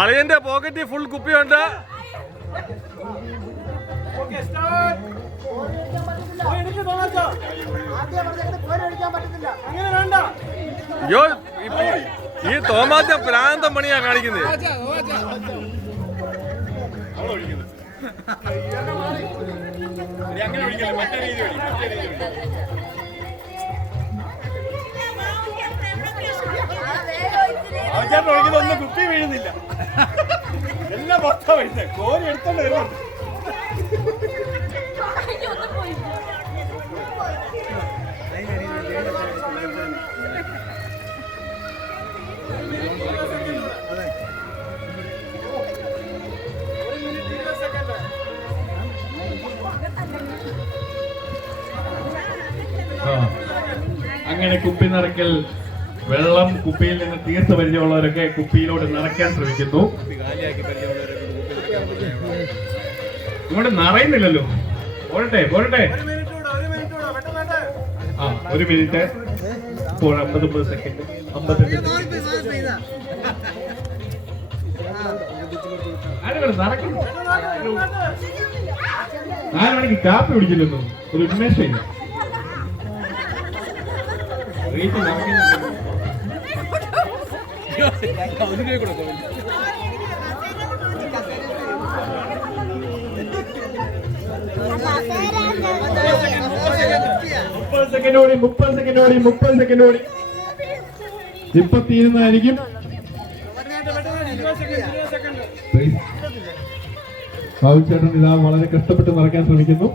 അളിയന്റെ പോക്കറ്റിൽ ഫുൾ കുപ്പിയുണ്ട്. അയ്യോ, ഈ തോമാച്ച പ്രാന്തം പണിയാ കാണിക്കുന്നത്. ഒന്നും കുപ്പി വീഴുന്നില്ല. എല്ലാം മൊത്തം വീഴുന്നത് കോരി എടുത്തോണ്ട് വരുന്നുണ്ട്. അങ്ങനെ കുപ്പി നിറയ്ക്കൽ, വെള്ളം കുപ്പിയിൽ നിന്ന് തീർത്ത് പരിചയമുള്ളവരൊക്കെ കുപ്പിയിലോട്ട് നിറയ്ക്കാൻ ശ്രമിക്കുന്നു. ഇങ്ങോട്ട് നിറയുന്നില്ലല്ലോ. പോരട്ടെ പോരട്ടെ. ആ, 1 മിനിറ്റ്. ഇപ്പോൾ 59 സെക്കൻഡ്, 58 സെക്കൻഡ്. നിറയ്ക്കുന്നു. 4 മണിക്ക് കാപ്പി കുടിക്കില്ലെന്നു ഒരു ഉന്മേഷമില്ല. റീച്ച് നടക്കുന്നു. മുപ്പത് സെക്കൻഡ് ഓടി ഇപ്പൊ തീരുന്നതായിരിക്കും. ചേട്ടൻ ഇതാ വളരെ കഷ്ടപ്പെട്ട് നടക്കാൻ ശ്രമിക്കുന്നു.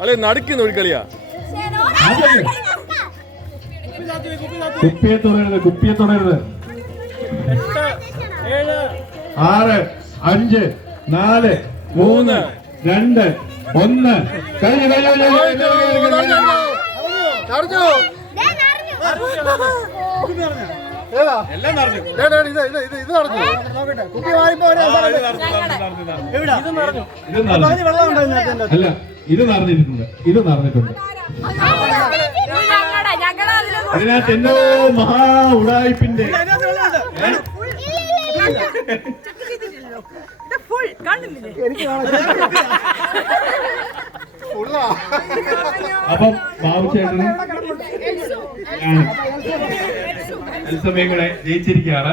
അല്ലെ നടുക്കുന്ന ഒരു കളിയാ. കുപ്പിയെ തുടരുത്. 6, 5, 4, 3, 2, 1. കഴിഞ്ഞു. എല്ലാം നിറഞ്ഞു. അല്ല, ഇത് നിറഞ്ഞിട്ടുണ്ട്. അതിനകത്ത് എന്തോ മഹാ ഉടായിപ്പിന്റെ അപ്പം ബാബു ചേട്ടന് തത്സമയം കൂടെ ജയിച്ചിരിക്കുകയാണ്.